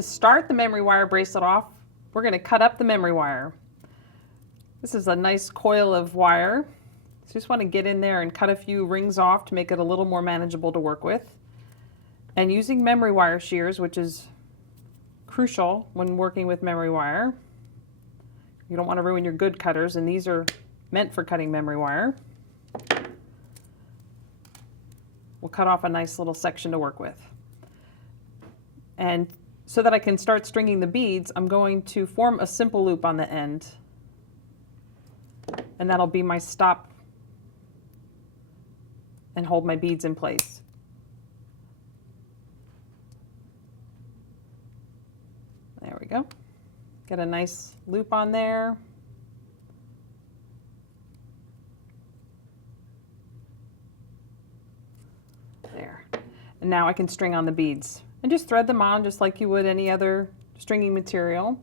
To start the memory wire bracelet off, we're going to cut up the memory wire. This is a nice coil of wire. So just want to get in there and cut a few rings off to make it a little more manageable to work with. And using memory wire shears, which is crucial when working with memory wire. You don't want to ruin your good cutters, and these are meant for cutting memory wire. We'll cut off a nice little section to work with. And so that I can start stringing the beads, I'm going to form a simple loop on the end. And that'll be my stop and hold my beads in place. There we go. Get a nice loop on there. There. And now I can string on the beads. And just thread them on just like you would any other stringing material.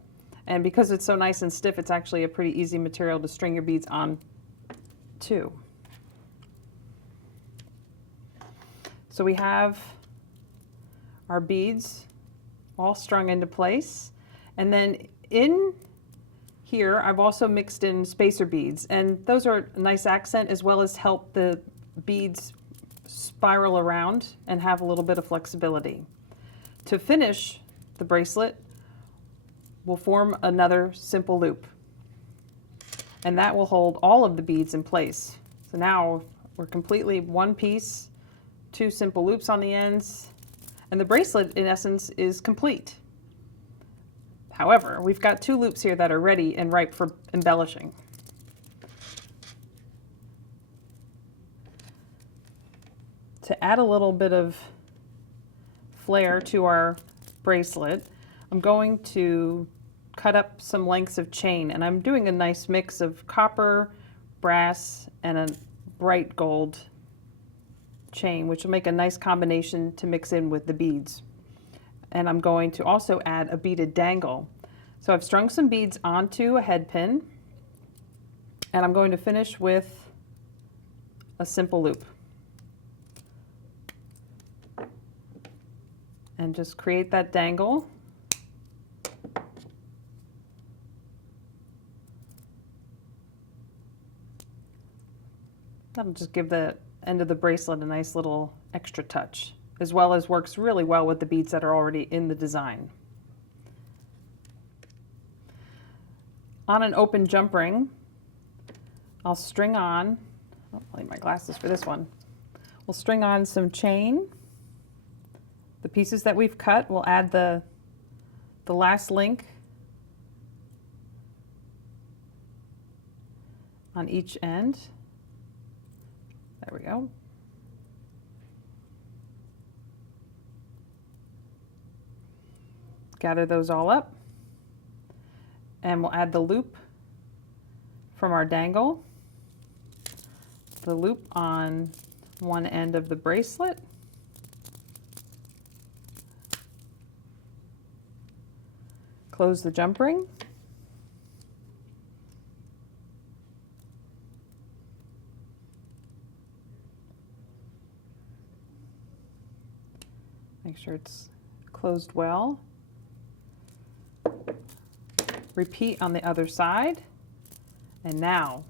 And because it's so nice and stiff, it's actually a pretty easy material to string your beads on too. So we have our beads all strung into place. And then in here, I've also mixed in spacer beads. And those are a nice accent as well as help the beads spiral around and have a little bit of flexibility. To finish the bracelet, we'll form another simple loop. And that will hold all of the beads in place. So now we're completely one piece, two simple loops on the ends, and the bracelet in essence is complete. However, we've got two loops here that are ready and ripe for embellishing. To add a little bit of flair to our bracelet, I'm going to cut up some lengths of chain, and I'm doing a nice mix of copper, brass, and a bright gold chain, which will make a nice combination to mix in with the beads. And I'm going to also add a beaded dangle. So I've strung some beads onto a head pin, and I'm going to finish with a simple loop. And just create that dangle. That'll just give the end of the bracelet a nice little extra touch, as well as works really well with the beads that are already in the design. On an open jump ring, I'll string on, I'll need my glasses for this one. We'll string on some chain. The pieces that we've cut, we'll add the last link on each end. There we go. Gather those all up, and we'll add the loop from our dangle, the loop on one end of the bracelet, close the jump ring, make sure it's closed well. Repeat on the other side, and now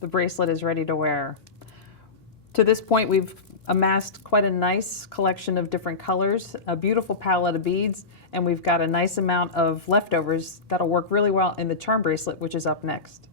the bracelet is ready to wear. To this point, we've amassed quite a nice collection of different colors, a beautiful palette of beads, and we've got a nice amount of leftovers that'll work really well in the charm bracelet, which is up next.